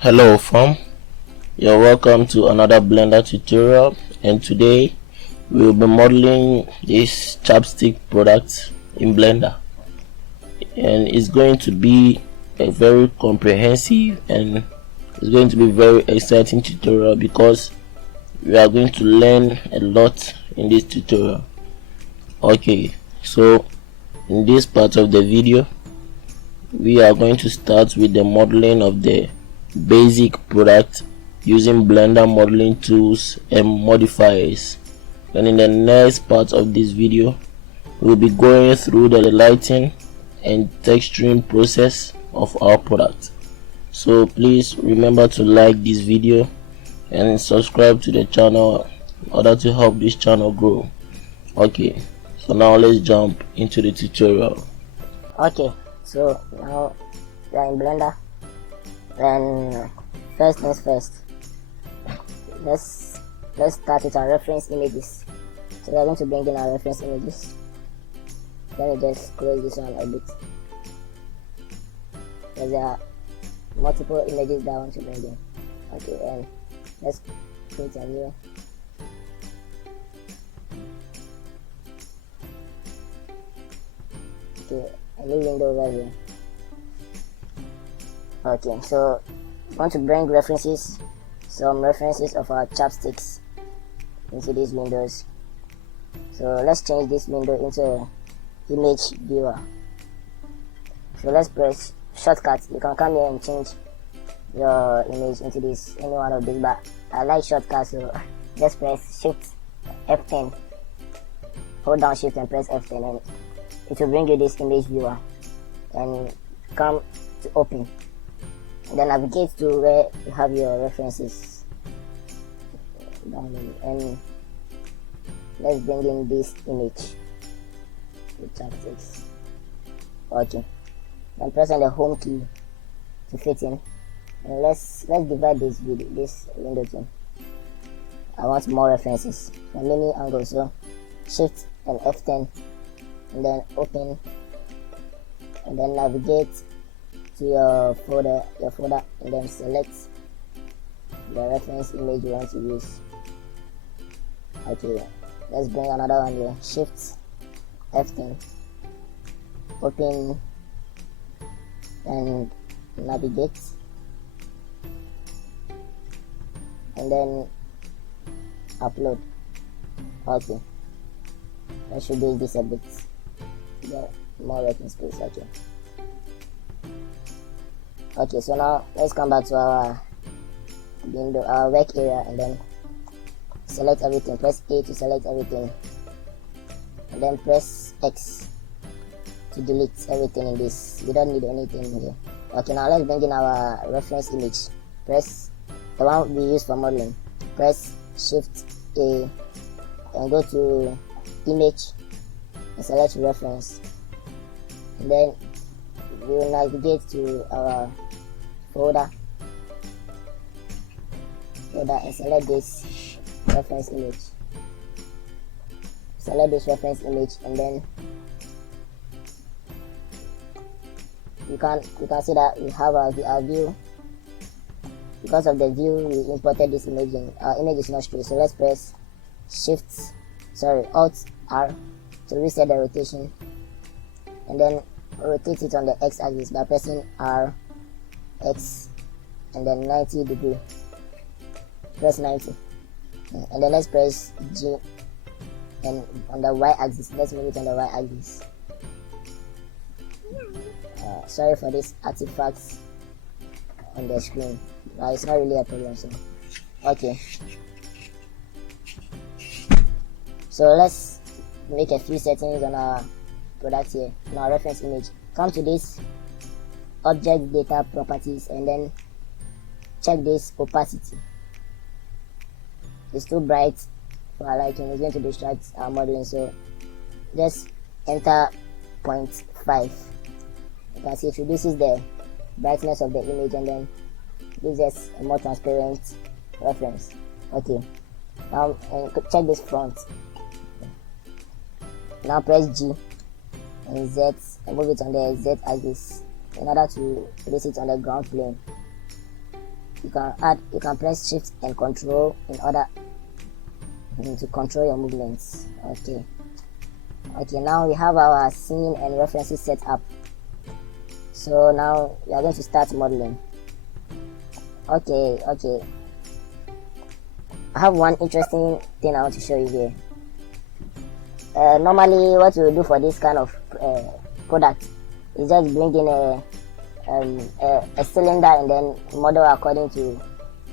Hello fam, you're welcome to another Blender tutorial, and today we will be modeling this chapstick product in Blender, and it's going to be a very comprehensive and it's going to be very exciting tutorial because we are going to learn a lot in this tutorial. Okay, so in this part of the video we are going to start with the modeling of the basic product using Blender modeling tools and modifiers. And in the next part of this video we'll be going through the lighting and texturing process of our product. So please remember to like this video and subscribe to the channel in order to help this channel grow. Okay, so now let's jump into the tutorial. Okay, so now we are in Blender. And first things first, let's start with our reference images. So we are going to bring in our reference images. Let me just close this one a bit, because there are multiple images that I want to bring in. Okay, and let's create a new. Okay, a new window over here. Okay, so we want to bring some references of our chapsticks into these windows. So let's change this window into image viewer. So let's press shortcut. You can come here and change your image into this, any one of these, but I like shortcuts, so just press shift F10, hold down shift and press F10, and it will bring you this image viewer, and come to open. Then navigate to where you have your references download, and let's bring in this image with chapsticks. Okay, then press on the home key to fit in, and let's divide this window too. I want more references from many angles, so shift and F10, and then open, and then navigate to your folder, and then select the reference image you want to use. Okay, let's bring another one here. Shift F10, open, and navigate, and then upload. Okay, I should do this a bit. Yeah, more working space. Okay, so now let's come back to our window, our work area, and then select everything. Press A to select everything, and then press X to delete everything in this. We don't need anything here. Okay, now let's bring in our reference image. Press the one we use for modeling. Press shift A and go to image and select reference, and then we will navigate to our folder and select this reference image. Select this reference image, and then you can see that we have our view. Because of the view we imported this image in, our image is not straight, so let's press Alt R to reset the rotation, and then rotate it on the X axis by pressing R, X, and then 90 degree. Press 90, and then let's press G, and on the Y axis, let's move it on the Y axis. Sorry for this artifacts on the screen, but it's not really a problem. So okay, so let's make a few settings on our product here. In our reference image, come to this object data properties, and then check this opacity. It's too bright for our liking, it's going to distract our modeling, so just enter 0.5. You can see it reduces the brightness of the image, and then gives us a more transparent reference. Okay, now check this front. Now press G and Z and move it on the Z axis in order to place it on the ground plane. you can press shift and control in order to control your movements. Okay, now we have our scene and references set up. So now we are going to start modeling. Okay, I have one interesting thing I want to show you here. Normally what we do for this kind of product is just bring in a cylinder and then model according to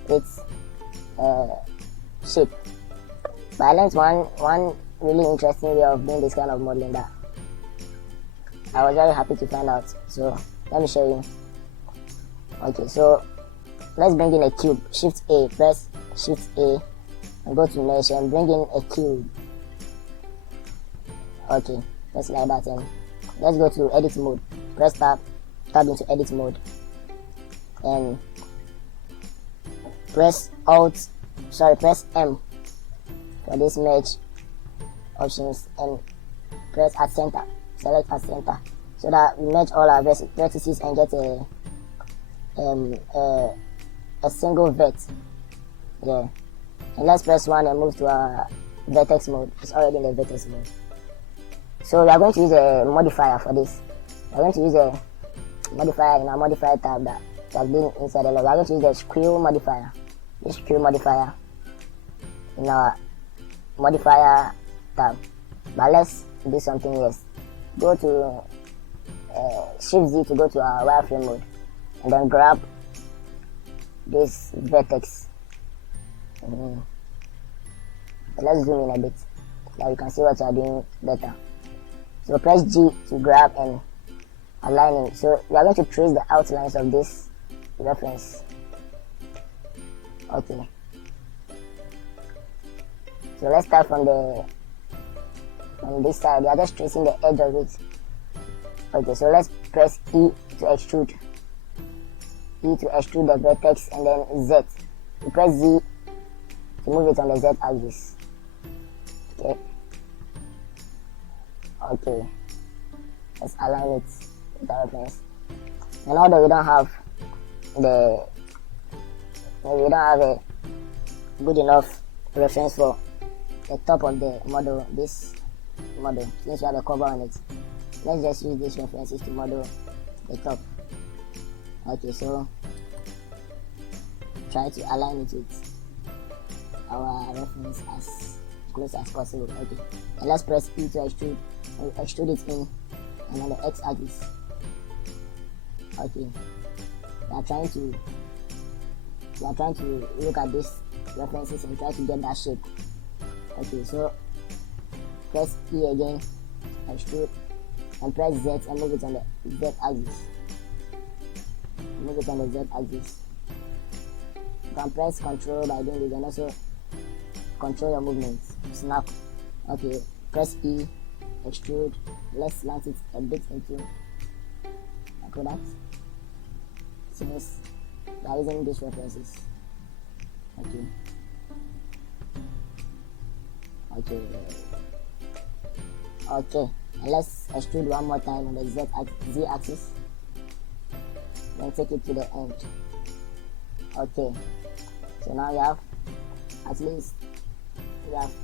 its shape. But I learned one really interesting way of doing this kind of modeling that I was very happy to find out. So let me show you. Okay, so let's bring in a cube. Shift A, press Shift A and go to mesh and bring in a cube. Okay, just like that, and let's go to edit mode. Press tab into edit mode and press M for this merge options and press at center. Select at center so that we merge all our vertices and get a single vert. Yeah, and let's press 1 and move to our vertex mode. It's already in the vertex mode. So we are going to use a modifier for this. We are going to use a modifier in our modifier tab that has been inside the log. We are going to use the screw modifier. This screw modifier in our modifier tab. But let's do something else. Go to Shift Z to go to our wireframe mode and then grab this vertex. Let's zoom in a bit so that you can see what you are doing better. So press G to grab and align it. So we are going to trace the outlines of this reference. Okay. So let's start from this side. We are just tracing the edge of it. Okay, so let's press E to extrude. E to extrude the vertex and then Z. We press Z to move it on the Z axis. Okay. Okay. Let's align it with the reference. And although we don't have a good enough reference for the top of the model, this model, since we have a cover on it, let's just use these references to model the top. Okay, so try to align it with our reference as close as possible. Okay, and let's press E to extrude and extrude it in and on the X axis. Okay, we are trying to look at these references and try to get that shape. Okay, so press E again, extrude, and press Z and move it on the Z axis. Move it on the Z axis. You can press Control by doing this and also control your movements. Snap. Okay, press E, extrude. Let's slant it a bit into the product since we are using these references. Okay. Okay, and let's extrude one more time on the Z axis. Then take it to the end. Okay, so now we have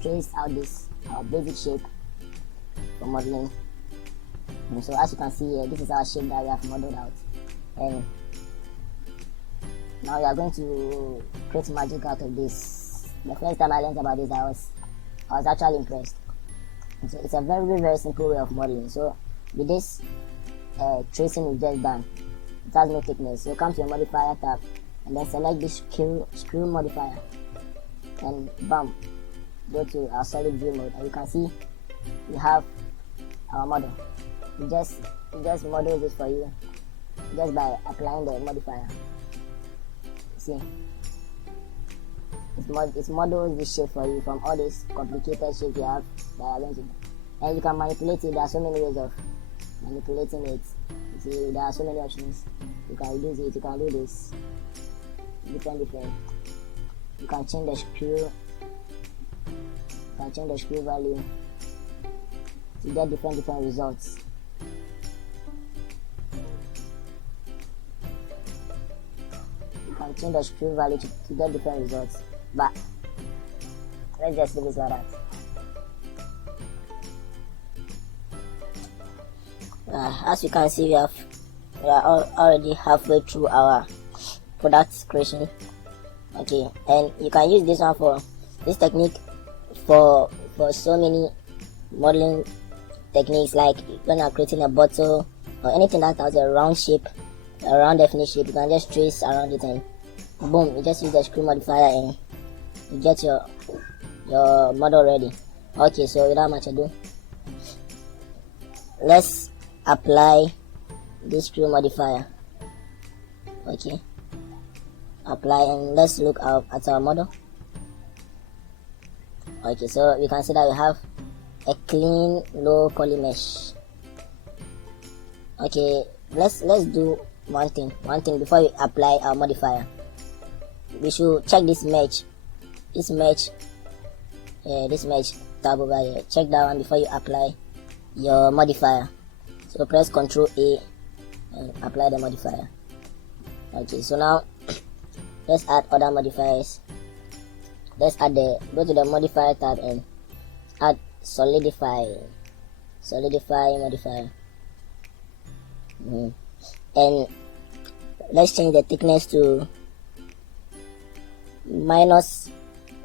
traced out our basic shape for modeling. And so as you can see here, this is our shape that we have modeled out. And now we are going to create magic out of this. The first time I learned about this, I was actually impressed. And so it's a very, very simple way of modeling. So with this tracing we've just done, it has no thickness. So come to your modifier tab and then select this screw modifier and bam, go to our solid view mode, and you can see we have our model. We just model this for you just by applying the modifier. See, it models this shape for you from all these complicated shapes you have that are going to, and you can manipulate it. There are so many ways of manipulating it. You see, there are so many options. You can reduce it, you can do this different. You can change the screw value to get different results. You can change the screw value to get different results, but let's just leave it like that. As you can see, we are already halfway through our product creation. Okay, and you can use this one for this technique for so many modeling techniques, like when you're creating a bottle or anything that has a round shape, a round definite shape. You can just trace around it and boom, you just use the screw modifier and you get your model ready. Okay, so without much ado, let's apply this screw modifier. Okay, apply, and let's look at our model. Okay, so we can see that we have a clean low poly mesh. Okay, let's do one thing before we apply our modifier. We should check this mesh tab over here. Check that one before you apply your modifier. So press Ctrl A and apply the modifier. Okay, so now let's add other modifiers. Let's add go to the modifier tab and add solidify modifier. And let's change the thickness to minus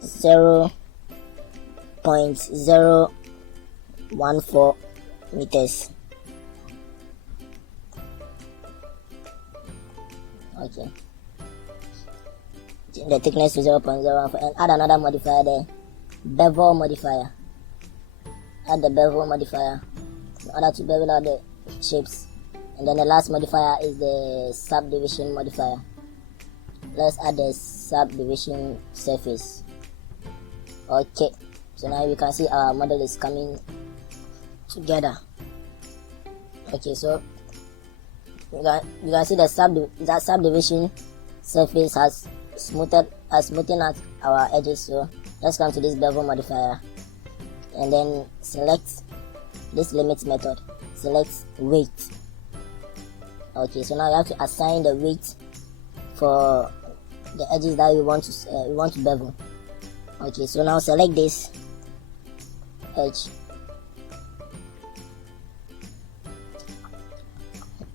0.014 meters. Okay, change the thickness to 0.014 and add another modifier there, bevel modifier. Add the bevel modifier in order to bevel out the shapes. And then the last modifier is the subdivision modifier. Let's add the subdivision surface. Okay, so now you can see our model is coming together. Okay, so you can see the subdivision surface has smoothed out our edges. So let's come to this bevel modifier and then select this limit method, select weight. Okay, so now you have to assign the weight for the edges that we want to bevel. Okay, so now select this edge.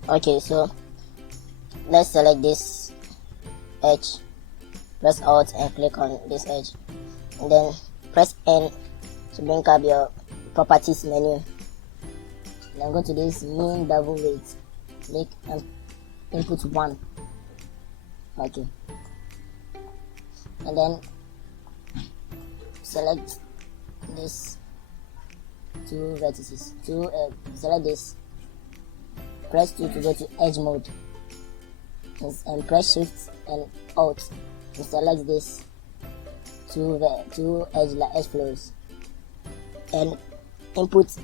Okay, so let's select this edge. Press Alt and click on this edge, and then press N to bring up your properties menu. Then go to this mean bevel weight. Click and input 1. Okay, and then select this two vertices. Select this. Press 2 to go to edge mode, and press Shift and Alt to select this two edge flows and input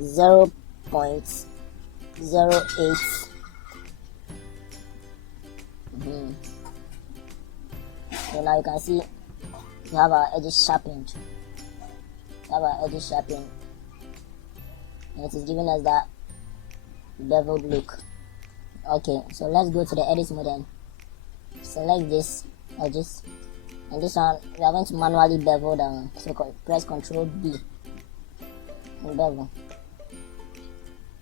0.08. So now you can see we have our edges sharpened. And it is giving us that beveled look. Okay, so let's go to the edit mode and select this edges, and this one we are going to manually bevel down. So press Ctrl B and bevel,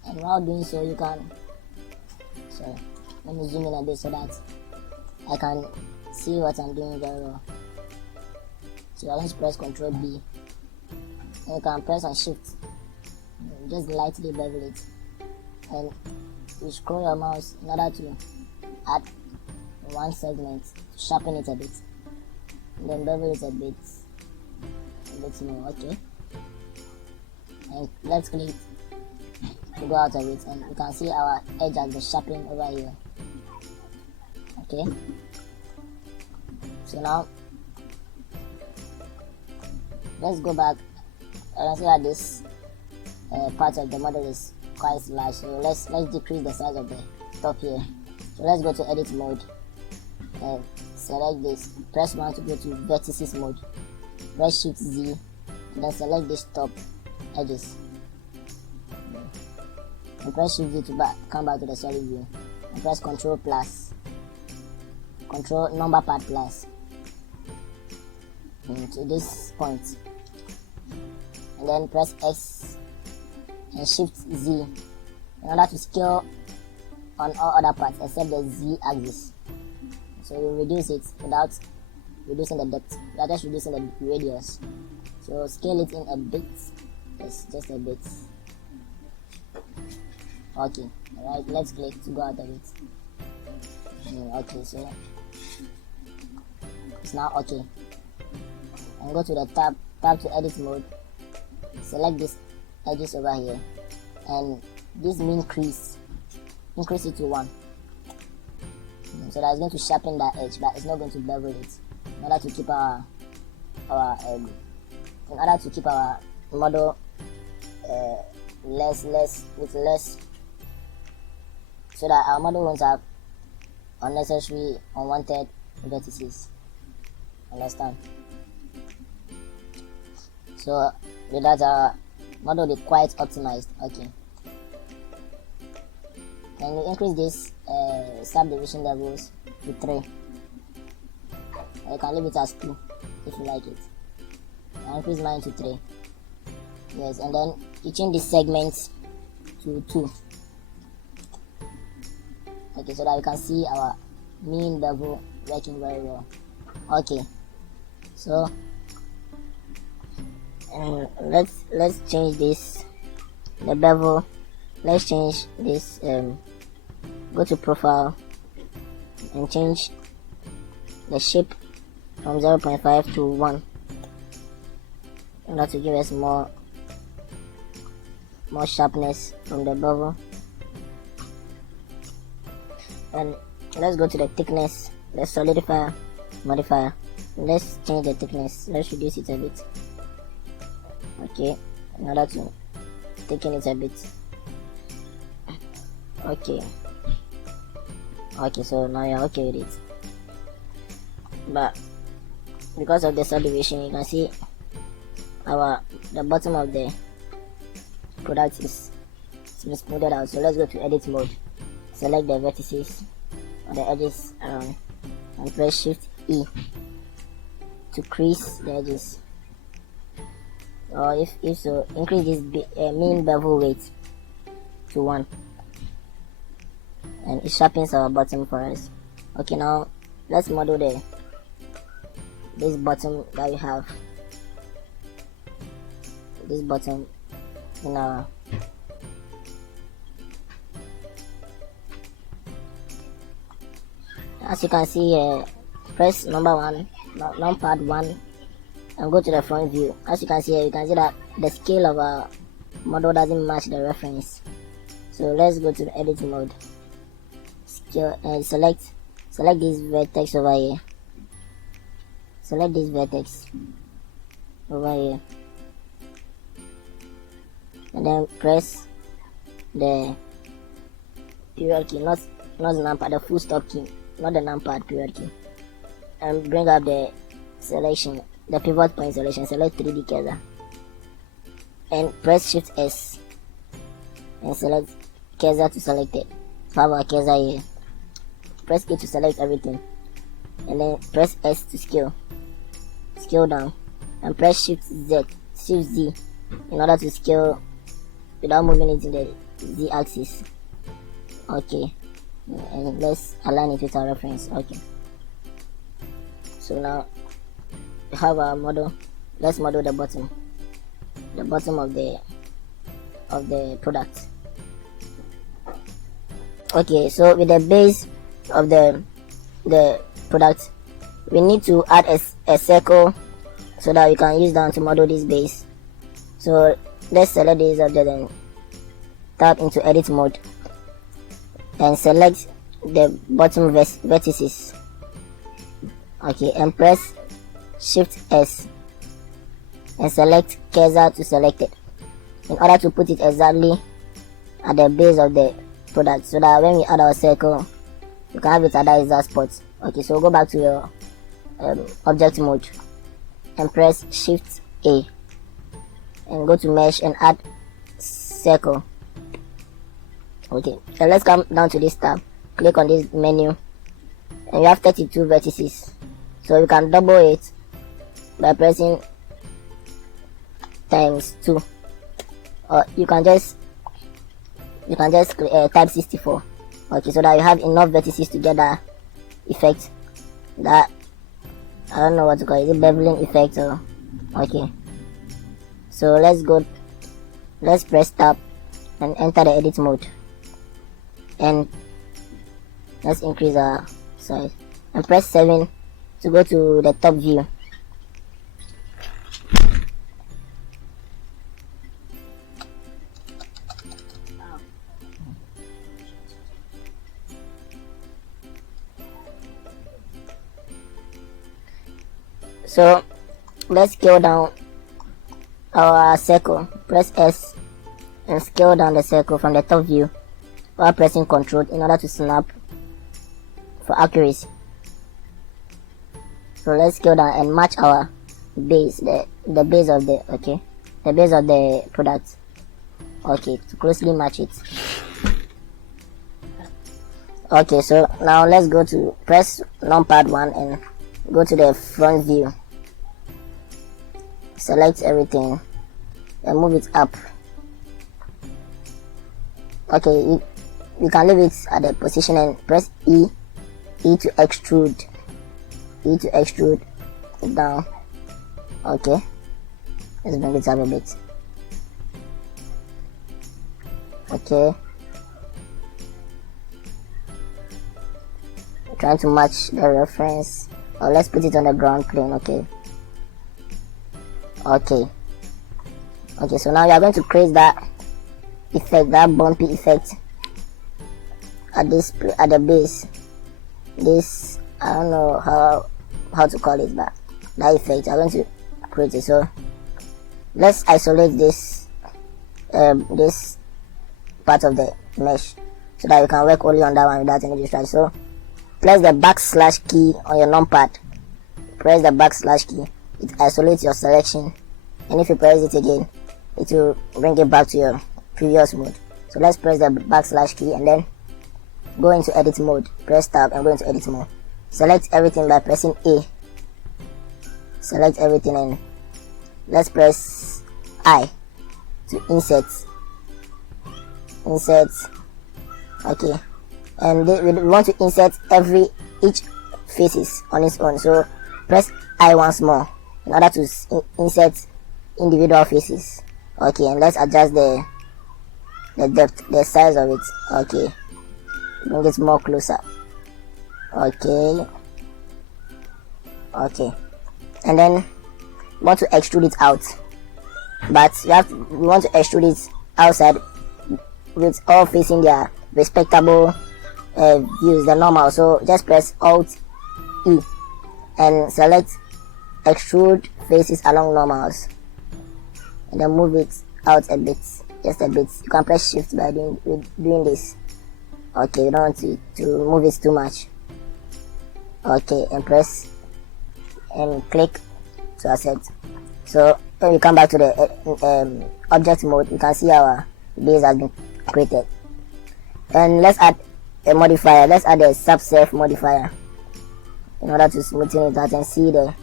and while doing so you can, so let me zoom in a bit so that I can see what I'm doing very well. So I'm going to press Ctrl B, and you can press on Shift, just lightly bevel it, and you scroll your mouse in order to add one segment, sharpen it a bit, and then bevel it a bit more. Okay, and let's click to go out of it, and you can see our edge has been sharpened over here. Okay, so now let's go back. I can see that this part of the model is quite large, so let's decrease the size of the top here. So let's go to edit mode and select this. Press 1 to go to vertices mode. Press Shift Z and then select this top edges. And press Shift Z to come back to the solid view. And press Ctrl plus. control number pad plus to this point, and then press X and shift Z in order to scale on all other parts except the Z axis. So you reduce it without reducing the depth, you are just reducing the radius. So scale it in a bit, yes, just a bit. Okay, alright, let's click to go out of it. Okay, so it's now okay. And go to the tab to edit mode, select this edges over here, and this mean increase it to 1, so that it's going to sharpen that edge, but it's not going to bevel it, in order to keep our model less, so that our model won't have unnecessary unwanted vertices. Understand? So with that, our model is quite optimized. Okay, can you increase this subdivision levels to 3? You can leave it as 2 if you like it. I increase mine to 3. Yes, and then you change the segments to 2. Okay, so that you can see our mean bevel working very well. Okay, so let's change this, the bevel. Let's change this. Go to profile and change the shape from 0.5 to 1 in order to give us more sharpness from the bevel. And let's go to the thickness, the solidify modifier. Let's change the thickness, let's reduce it a bit. Okay, in order to thicken it a bit. Okay, so now you're okay with it, but because of the subdivision, you can see the bottom of the product is smoothed out. So let's go to edit mode, select the vertices or the edges around, and press shift E to crease the edges, or if so, increase this mean bevel weight to 1, and it sharpens our bottom for us. Okay, now let's model this bottom that we have, this bottom in our as you can see here. Press numpad 1 and go to the front view. As you can see here, you can see that the scale of our model doesn't match the reference. So let's go to the edit mode, scale, and select this vertex over here. Select this vertex over here, and then press the period key, not the numpad, the full stop key, not the numpad, period key, and bring up the selection, the pivot point selection. Select 3D cursor and press shift S and select cursor to select it. So have our cursor here. Press A to select everything, and then press S to scale down, and press shift Z in order to scale without moving it in the Z axis. Okay, and let's align it with our reference. Okay, so now we have our model. Let's model the bottom of the product. Okay, so with the base of the product, we need to add a circle so that we can use that to model this base. So let's select this object and tap into edit mode and select the bottom vertices. Okay, and press shift S and select cursor to select it in order to put it exactly at the base of the product, so that when we add our circle, you can have it at that exact spot. Okay, so go back to your object mode and press shift A and go to mesh and add circle. Okay, so let's come down to this tab, click on this menu and you have 32 vertices, so you can double it by pressing times 2, or you can just type 64. Okay, so that you have enough vertices to get that effect, that I don't know what to call it, is it beveling effect or okay. So let's press tab and enter the edit mode, and let's increase our size and press 7 to go to the top view. So let's scale down our circle. Press S and scale down the circle from the top view while pressing Ctrl in order to snap for accuracy. So let's scale down and match our base, the base of the product. Okay, to closely match it. Okay, so now let's go to press numpad 1 and go to the front view. Select everything and move it up. Okay, you can leave it at the position and press E to extrude it down. Okay, let's bring it up a bit. Okay, trying to match the reference, or let's put it on the ground plane. Okay, so now you are going to create that effect, that bumpy effect at the base. This, I don't know how to call it, but that effect I'm going to create it. So let's isolate this this part of the mesh so that you can work only on that one without any distraction. So press the backslash key on your numpad. Press the backslash key. It isolates your selection, and if you press it again, it will bring it back to your previous mode. So let's press the backslash key and then go into edit mode. Press tab and go into edit mode. Select everything by pressing A. Select everything and let's press I to insert. Okay, and we want to insert each faces on its own. So press I once more in order to insert individual faces. Okay, and let's adjust the depth, the size of it. Okay, bring it more closer. Okay, and then we want to extrude it out, but we want to extrude it outside with all facing their respectable views, the normal. So just press Alt E and select extrude faces along normals, and then move it out a bit, just a bit. You can press shift by doing this. Okay, you don't want to move it too much. Okay, and press and click to accept. So when we come back to the object mode, you can see our base has been created. And let's add a modifier. Let's add a subsurf modifier in order to smoothen it out and see the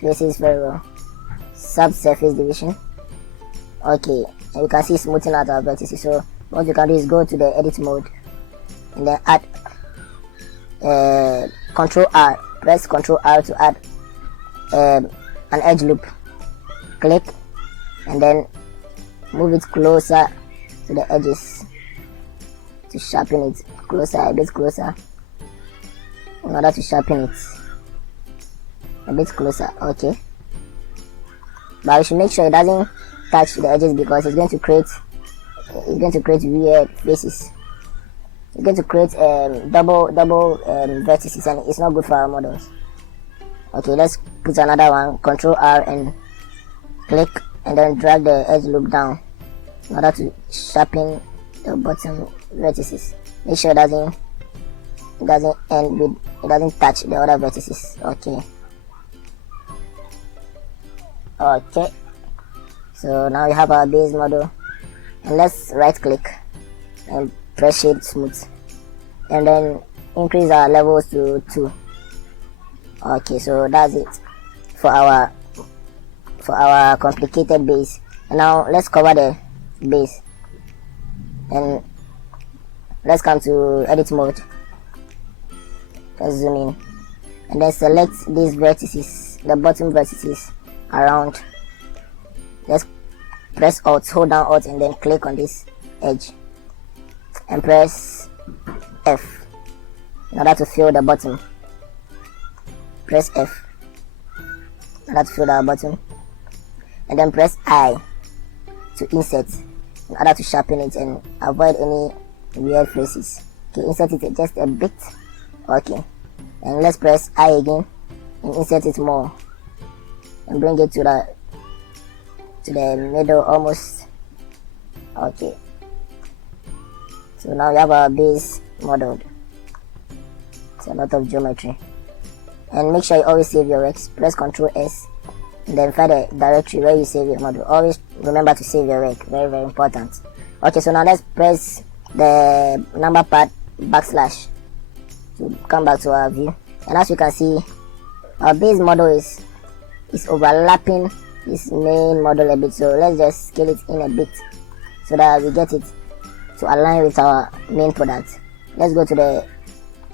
faces very well. Subsurface division. Okay, and you can see smoothing out our vertices. So what you can do is go to the edit mode and then add Control R. Press Control R to add an edge loop. Click and then move it closer to the edges to sharpen it closer, a bit closer, in order to sharpen it a bit closer. Okay, but we should make sure it doesn't touch the edges because it's going to create weird faces. It's going to create double vertices, and it's not good for our models. Okay, let's put another one. Control R and click and then drag the edge loop down in order to sharpen the bottom vertices. Make sure it doesn't touch the other vertices. Okay, so now we have our base model, and let's right click and press shade smooth, and then increase our levels to 2. Okay, so that's it for our complicated base. And now let's cover the base, and let's come to edit mode. Let's zoom in and then select these vertices, the bottom vertices around. Let's press Alt, hold down Alt, and then click on this edge and press F in order to fill the bottom. Press F in order to fill the bottom, and then press I to insert in order to sharpen it and avoid any weird faces. Okay, insert it just a bit. Okay, and let's press I again and insert it more and bring it to the middle almost. Okay, so now we have our base modeled. It's a lot of geometry. And make sure you always save your works. Press Ctrl S and then find the directory where you save your model. Always remember to save your work. Very, very important. Okay, so now let's press the number pad backslash to come back to our view. And as you can see, our base model is overlapping this main model a bit. So let's just scale it in a bit so that we get it to align with our main product. Let's go to the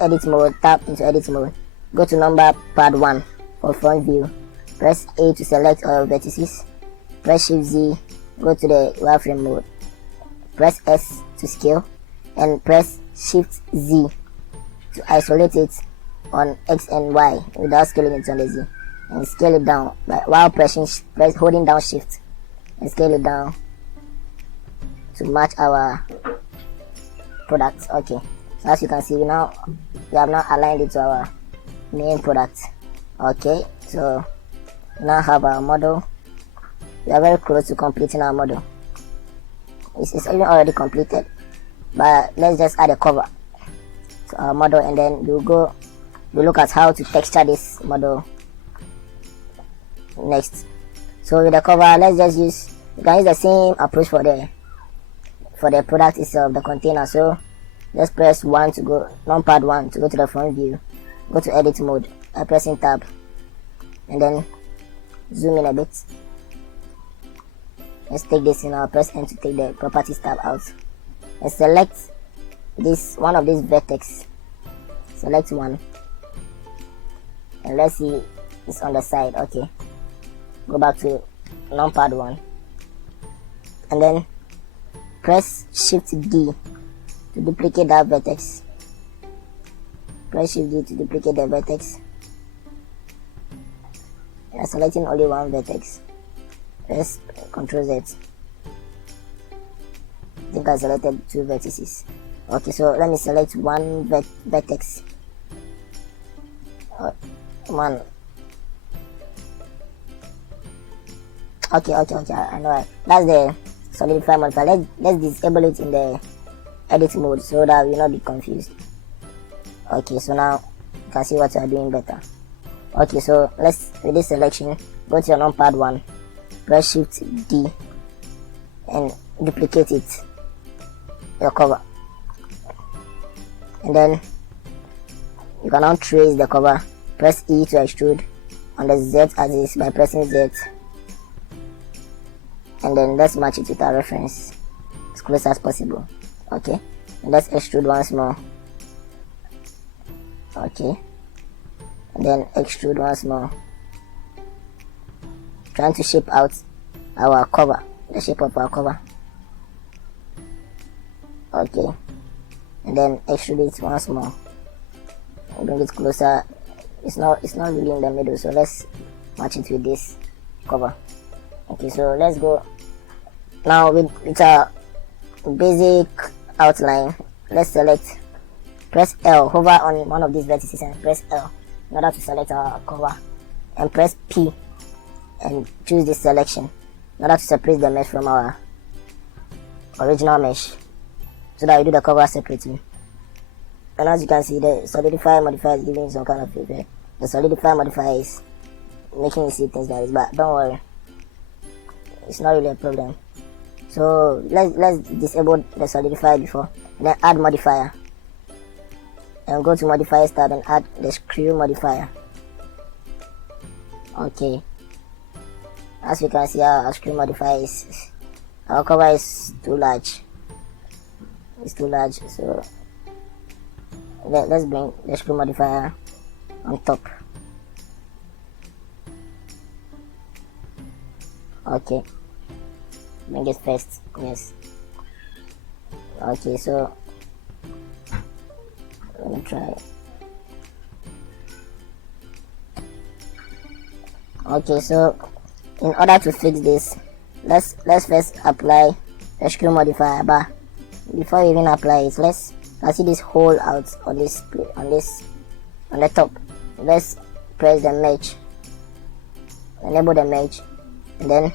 edit mode, tap into edit mode, go to number pad 1 for front view, press A to select all vertices, press Shift Z, go to the wireframe mode, press S to scale, and press Shift Z to isolate it on X and Y without scaling it on the Z, and scale it down while holding down Shift and scale it down to match our product. Okay, so as you can see, we have now aligned it to our main product. Okay, so we now have our model. We are very close to completing our model. It's even already completed, but let's just add a cover to our model, and then we'll look at how to texture this model next. So with the cover, you can use the same approach for the product itself, the container. So let's press 1 to go, numpad 1 to go to the front view, go to edit mode by pressing tab, and then zoom in a bit. Let's take this in, I'll press N to take the properties tab out, and select one of these vertex. Select one, and let's see it's on the side. Okay, go back to numpad 1, and then press Shift D to duplicate that vertex. Press Shift D to duplicate the vertex. We are selecting only one vertex. Press Ctrl Z. I think I selected 2 vertices. Okay, so let me select one vertex. One. Okay, I know. That's the solidify modifier. Let's disable it in the edit mode so that we will not be confused. Okay, so now you can see what you are doing better. Okay, so let's, with this selection, go to your numpad 1, press Shift D and duplicate it, your cover, and then you can now trace the cover. Press E to extrude on the Z axis by pressing Z, and then let's match it with our reference as close as possible. Okay, and let's extrude once more. Okay, and then extrude once more, trying to shape out our cover, the shape of our cover. Okay, and then extrude it once more, bring it closer. It's not really in the middle, so let's match it with this cover. Okay, so let's go now with our basic outline. Let's select, press L, hover on one of these vertices and press L in order to select our cover, and press P and choose this selection in order to separate the mesh from our original mesh so that we do the cover separately. And as you can see, the solidify modifier is giving some kind of effect. The solidify modifier is making you see things like this, but don't worry, it's not really a problem. So let's disable the solidify before, then add modifier, and go to modifiers tab and add the screw modifier. Okay, as you can see, our screw modifier is, our cover is too large. It's too large, so let's bring the screw modifier on top. Okay, bring it first. Yes. Okay, so let me try. Okay, so in order to fix this, let's first apply the screw modifier. But before you even apply it, let's see this hole out on this on the top. Let's press the merge, enable the merge, and then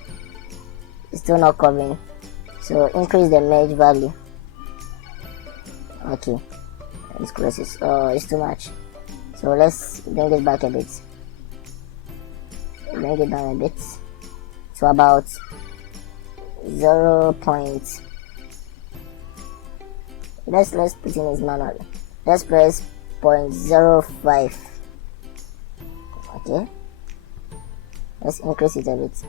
it's still not covering, so increase the merge value. Okay, this close is it's too much, so let's bring it back a bit, bring it down a bit to about 0. Let's put in this manually. Let's press 0.05. Okay, let's increase it a bit.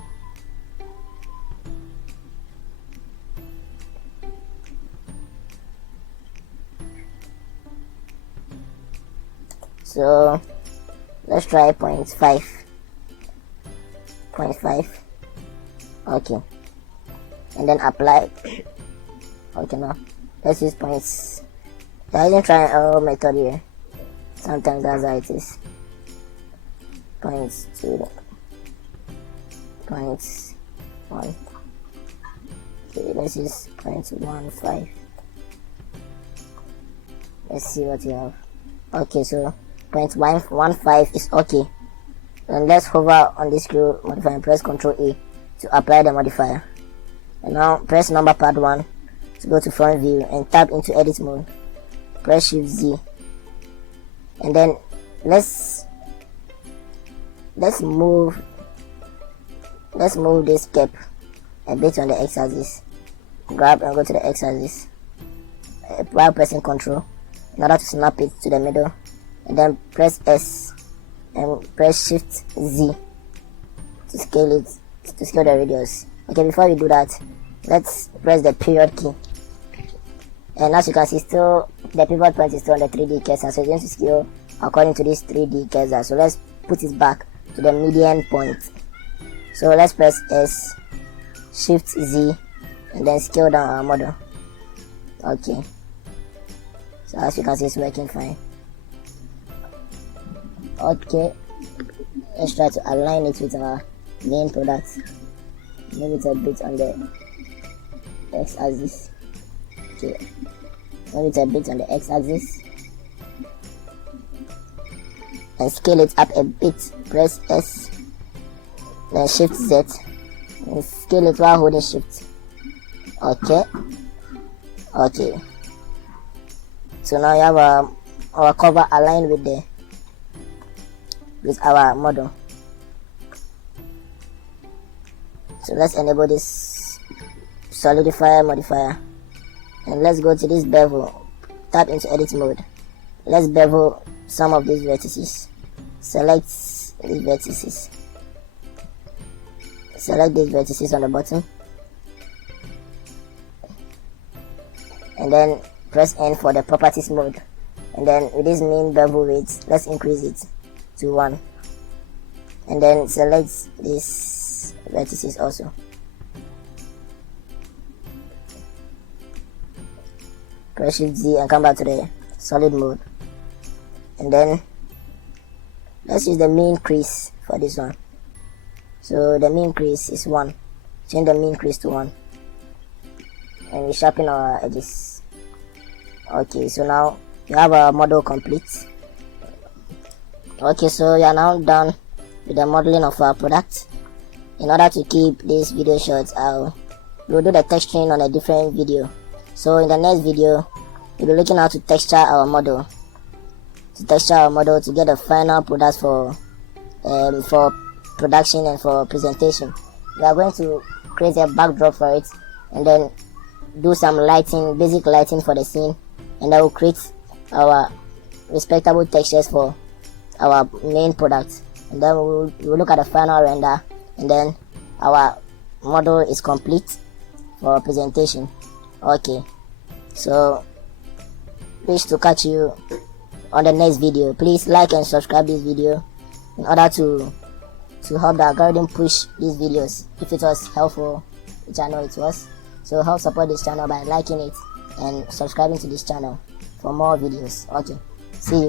So let's try 0.5. Okay, and then apply. Okay, now let's use points. I didn't try our method here. Sometimes that's how it is. 0.2, 0.1. Okay, let's use 0.15. Let's see what you have. Okay, so 0.115 is okay. And let's hover on this screw modifier and press Ctrl A to apply the modifier. And now press number pad 1 to go to front view and tap into edit mode. Press Shift Z, and then let's move this cap a bit on the x-axis. Grab and go to the x-axis while pressing Ctrl in order to snap it to the middle, and then press S and press Shift Z to scale it, to scale the radius. Okay, before we do that, let's press the period key, and as you can see, still the pivot point is still on the 3D cursor, so it's going to scale according to this 3D cursor. So let's put it back to the median point. So let's press S, Shift Z, and then scale down our model. Okay, so as you can see, it's working fine. Okay, let's try to align it with our main product. Move it a bit on the x-axis. Okay, move it a bit on the x-axis and scale it up a bit. Press S, then Shift Z, and scale it while holding Shift. Okay, so now you have our cover aligned with our model. So let's enable this solidifier modifier, and let's go to this bevel, tap into edit mode. Let's bevel some of these vertices. Select these vertices, on the bottom, and then press N for the properties mode, and then with this mean bevel weight, let's increase it to 1, and then select these vertices also. Press Shift Z and come back to the solid mode, and then let's use the mean crease for this one. So the mean crease is 1. Change the mean crease to 1, and we sharpen our edges. Okay, so now you have our model complete. Okay, so you are now done with the modeling of our product. In order to keep this video short, we'll do the texturing on a different video. So in the next video, we'll be looking how to texture our model, to get the final product for production and for presentation. We are going to create a backdrop for it, and then do some lighting, basic lighting for the scene, and that will create our respectable textures for our main product, and then we'll look at the final render, and then our model is complete for presentation. Okay, so wish to catch you on the next video. Please like and subscribe this video in order to help the algorithm push these videos if it was helpful, which I know it was. So help support this channel by liking it and subscribing to this channel for more videos. Okay, see you.